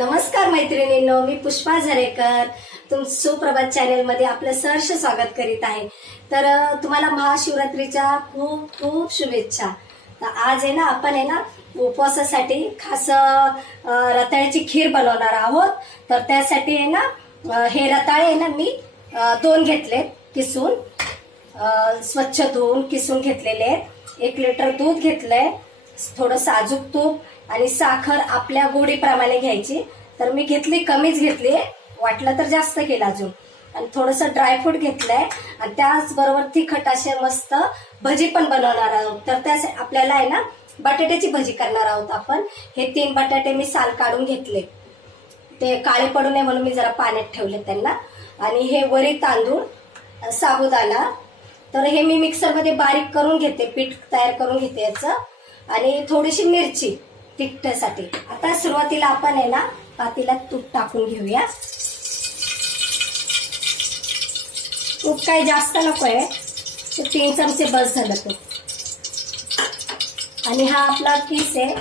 नमस्कार मैत्रिणींनो मी पुष्पा झरेकर. तुम सुप्रभात चॅनेलमध्ये आपलं सहर्ष स्वागत करीत आहे. तर तुम्हाला महाशिवरात्रीच्या खूप खूप शुभेच्छा. तर आज आहे ना आपण आहे ना उपवासासाठी खास रताळ्याची खीर बनवणार आहोत. तर त्यासाठी आहे ना हे रताळे आहे ना मी दोन घेतले किसून स्वच्छ धुवून किसून घेतलेले आहेत. एक लिटर दूध घेतलंय थोडं साजूक तूप आणि साखर आपल्या गोडीप्रमाणे घ्यायची. तर मी घेतली कमीच घेतली. वाटलं तर जास्त केलं अजून. आणि थोडंसं ड्रायफ्रूट घेतलंय. आणि त्याचबरोबर तिखट असे मस्त भजी पण बनवणार आहोत. तर त्यास आपल्याला आहे ना बटाट्याची भजी करणार आहोत आपण. हे तीन बटाटे मी साल काढून घेतले. ते काळे पडू नये म्हणून मी जरा पाण्यात ठेवले त्यांना. आणि हे वरी तांदूळ साबुदाणा. तर हे मी मिक्सरमध्ये बारीक करून घेते. पीठ तयार करून घेते याचं. आणि थोडीशी मिरची. तिखटासाठी. आता सुरुवातीला आपण आहे ना पातीला तूप टाकून घेऊया. तूप काही जास्त नको आहे ते तीन चमचे बस झालं तूप. आणि हा आपला पीस आहे.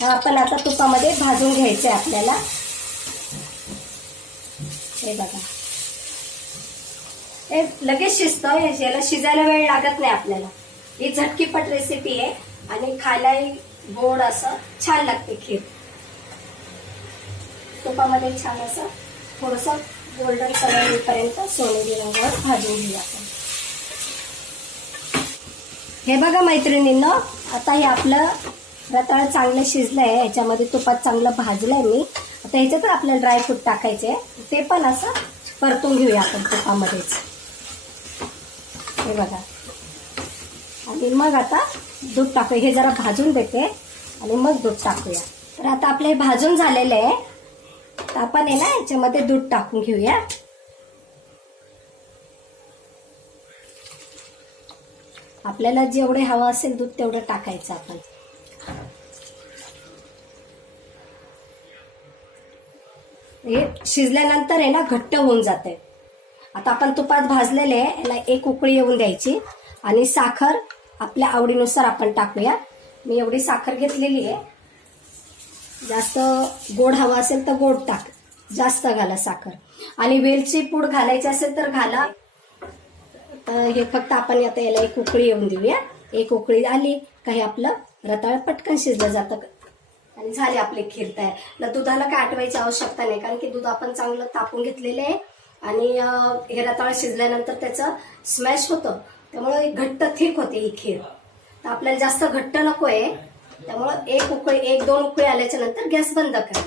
हा आपण आता तुपामध्ये भाजून घ्यायचे आपल्याला. हे बघा. हे लगेच शिजतं याला शिजायला वेळ लागत नाही आपल्याला. ही झटकीपट रेसिपी आहे. आणि खायलाही गोड असं छान लागते खीर. तुपामध्ये छान असं थोडस गोल्डन कलर येईपर्यंत सोनेरी रंगावर भाजून घेऊया आपण. हे बघा मैत्रिणींनो आता हे आपलं रताळ चांगलं शिजलंय याच्यामध्ये तुपात चांगलं भाजलंय मी. आता ह्याच्यात आपल्याला ड्रायफ्रूट टाकायचे ते पण असं परतून घेऊया आपण तुपामध्येच. हे बघा. आणि मग आता दूध टाकूया. हे जरा भाजून देते आणि मग दूध टाकूया. तर आता आपलं हे भाजून झालेलं आहे. तर आपण आहे ना याच्यामध्ये दूध टाकून घेऊया. आपल्याला जेवढे हवं असेल दूध तेवढं टाकायचं आपण. हे शिजल्यानंतर आहे ना घट्ट होऊन जाते. आता आपण तुपात भाजलेले आहे याला एक उकळी येऊन द्यायची. आणि साखर आपल्या आवडीनुसार आपण टाकूया. मी एवढी साखर घेतलेली आहे. जास्त गोड हवा असेल तर गोड टाक. जास्त घाला साखर. आणि वेलची पूड घालायची असेल तर घाला. तर हे फक्त आपण आता याला एक उकळी येऊन देऊया. एक उकळी आली काही आपलं रताळ पटकन शिजलं जातं. आणि झाले आपले खीर तयार. न दुधाला काय आटवायची आवश्यकता नाही कारण की दूध आपण चांगलं तापून घेतलेलं आहे. आणि हे रताळ शिजल्यानंतर त्याचं स्मॅश होतं. त्यामुळे घट्ट थिक होते ही खीर. तर आपल्याला जास्त घट्ट नको आहे त्यामुळं एक उकळी एक दोन उकळी आल्याच्यानंतर गॅस बंद करा.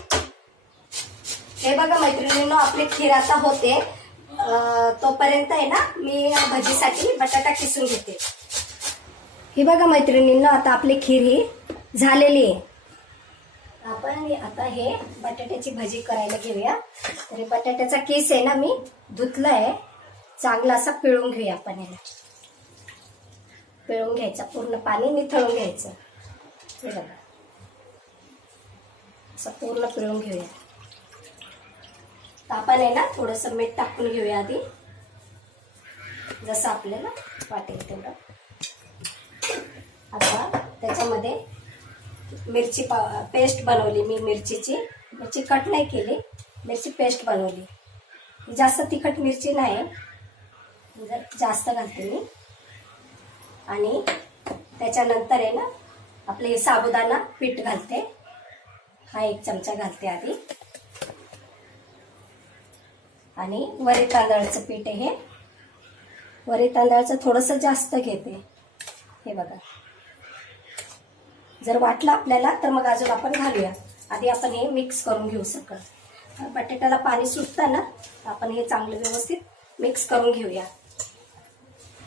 हे बघा मैत्रिणींनो आपली खीर आता होते. तोपर्यंत आहे ना मी भजीसाठी बटाटा किसून घेते. ही बघा मैत्रिणींनो आता आपली खीर ही झालेली आहे. आपण आता हे बटाट्याची भजी करायला घेऊया. तर बटाट्याचा केस आहे ना मी धुतलाय. चांगला असा पिळून घेऊया आपण याला. पिळून घ्यायचा पूर्ण पाणी निथळून घ्यायचं. हे बघा. असं पूर्ण पिळून घेऊया. तापाने आहे ना थोडंसं मीठ टाकून घेऊया आधी. जसं आपल्याला वाटेल तेवढं. आता त्याच्यामध्ये मिरची पा पेस्ट बनवली मी मिरचीची. मिरची कट नाही केली मिरची पेस्ट बनवली. जास्त तिखट मिरची नाही. जर जास्त घालते मी. आणि त्याच्यानंतर आहे ना आपले हे साबुदाणा पीठ घालते. हा एक चमचा घालते आधी. आणि वरी तांदळाचं पीठ आहे हे. वरी तांदळाचं थोडंसं जास्त घेते. हे बघा. जर वाटलं आपल्याला तर मग अजून आपण घालूया. आधी आपण हे मिक्स करून घेऊ सगळं. बटाट्याला पाणी सुटतं ना आपण हे चांगलं व्यवस्थित मिक्स करून घेऊया.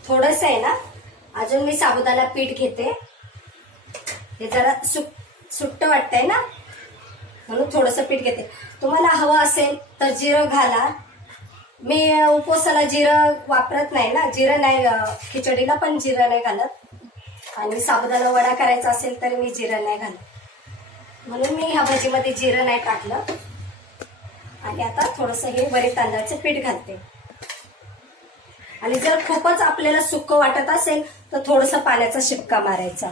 थोडंसं आहे ना अजून मी साबुदाणा पीठ घेते. हे जरा सुट सुट्ट वाटतंय ना? म्हणून थोडंसं पीठ घेते. तुम्हाला हवं असेल तर जिरं घाला. मी उपोसाला उपवासाला जिरं वापरत नाही ना? जिरं नाही खिचडीला पण जिरं नाही घालत. आणि साबुदाणा वडा करायचा असेल तर मी जिरं नाही घालत. म्हणून मी ह्या भाजीमध्ये जिरं नाही टाकलं. आणि आता थोडंसं हे वरी तांदळाचं पीठ घालते. आणि जर खूपच आपल्याला सुक्क वाटत असेल तर थोडंसं पाण्याचा शिपका मारायचा.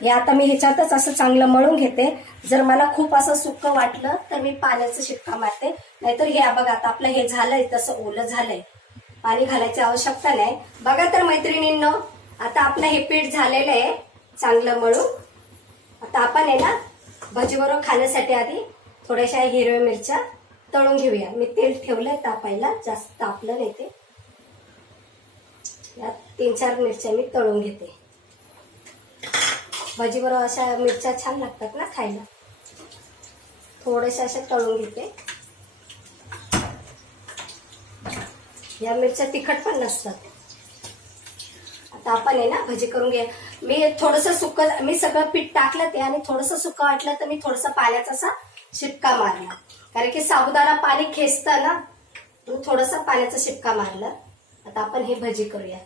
हे आता मी ह्याच्यातच असं चांगलं मळून घेते. जर मला खूप असं सुक्क वाटलं तर मी पाण्याचं शिपका मारते. नाहीतर हे बघा आता आपलं हे झालंय तसं ओलं झालंय. पाणी घालायची आवश्यकता नाही. बघा तर मैत्रिणींनो आता आपलं हे पीठ झालेलं आहे चांगलं मळून. आता आपण आहे ना भजीबरोबर खाण्यासाठी आधी थोड्याशा हिरव्या मिरच्या तळून घेऊया. मी तेल ठेवलंय तापायला जास्त तापलं नाही ते. यात तीन चार मिरच्या मी तळून घेते. भजीबरोबर अशा मिरच्या छान लागतात ना खायला. थोड्याशा अशा तळून घेते. या मिरच्या तिखट पण नसतात. आता आपण आहे ना भजी करून घ्या मी थोडंसं सुकं मी सगळं पीठ टाकलं ते आणि थोडंसं सुकं वाटलं तर मी थोडंसं पाण्याचा असा शिपका मारला. कारण की साबुदाणा पाणी खेचतं ना थोडंसं पाण्याचा शिपका मारला. आता आपण हे भजी करूया.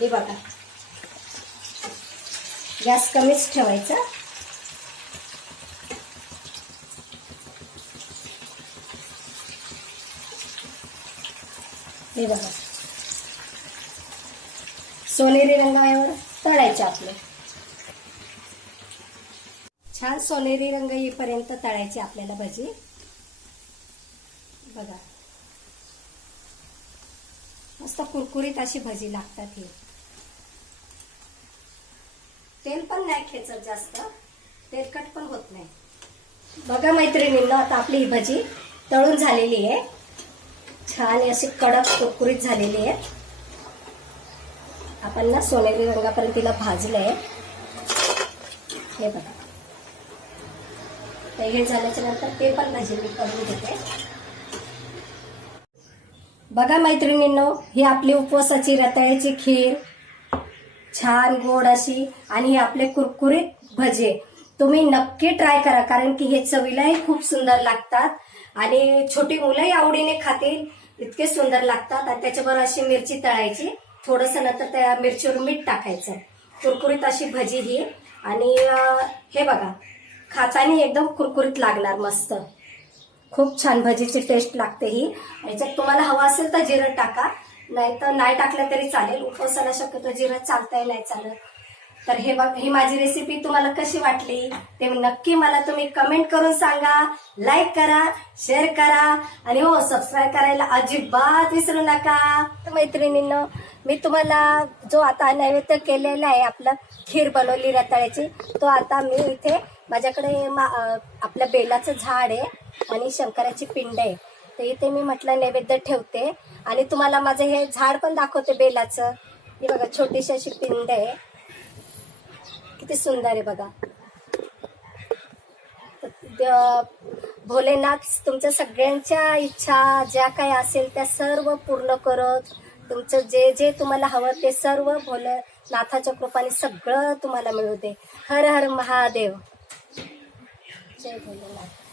हे बघा. गॅस कमीच ठेवायचा. हे बघा. सोनेरी रंगावर तळायचे आपले. छान सोनेरी रंग येईपर्यंत तळायची आपल्याला भजी. बघा. मस्त कुरकुरीत अशी भजी लागतात ही. तेल पण नाही खेचत जास्त. तेलकट पण होत नाही. बघा मैत्रिणींना आता आपली ही भजी तळून झालेली आहे. छान अशी कडक कुरकुरीत झालेली आहे. आपण ना सोनेरी रंगापर्यंत तिला भाजलंय. हे बघा. तर हे झाल्याच्यानंतर ते पण भाजी मी करून घेते. बघा मैत्रिणींनो ही आपली उपवासाची रताळ्याची खीर छान गोड अशी आणि हे आपले कुरकुरीत भजे. तुम्ही नक्की ट्राय करा कारण की हे चवीलाही खूप सुंदर लागतात आणि छोटी मुलंही आवडीने खातील इतके सुंदर लागतात आणि त्याच्याबरोबर अशी मिरची तळायची. थोडस नंतर त्या मिरचीवर मीठ टाकायचं. कुरकुरीत अशी भजी ही. आणि हे बघा. खाचाने एकदम कुरकुरीत लागणार मस्त. खूप छान भजीची टेस्ट लागते ही. याच्यात तुम्हाला हवं असेल तर जिरं टाका. नाही तर नाही टाकलं तरी चालेल. उपवासाला शक्यतो जिरं चालतंय नाही चालत. तर हे बघ ही माझी रेसिपी तुम्हाला कशी वाटली? ते नक्की मला तुम्ही कमेंट करून सांगा. लाईक करा शेअर करा. आणि हो सबस्क्राईब करायला अजिबात विसरू नका. तर मैत्रिणींनो मी तुम्हाला जो आता नैवेद्य केलेला आहे आपलं खीर बनवली रताळ्याची तो आता मी इथे माझ्याकडे मा- आपल्या आपलं बेलाचं झाड आहे आणि शंकराची पिंड आहे. तर इथे मी म्हटलं नैवेद्य ठेवते. आणि तुम्हाला माझं हे झाड पण दाखवते बेलाचं. हे बघा छोटीशी अशी पिंड आहे. किती सुंदर आहे बघा. भोलेनाथ तुमच्या सगळ्यांच्या इच्छा ज्या काही असेल त्या सर्व पूर्ण करत तुमचं जे जे तुम्हाला हवं ते सर्व भोलेनाथाच्या कृपाने सगळं तुम्हाला मिळू दे. हर हर महादेव. जय भोलेनाथ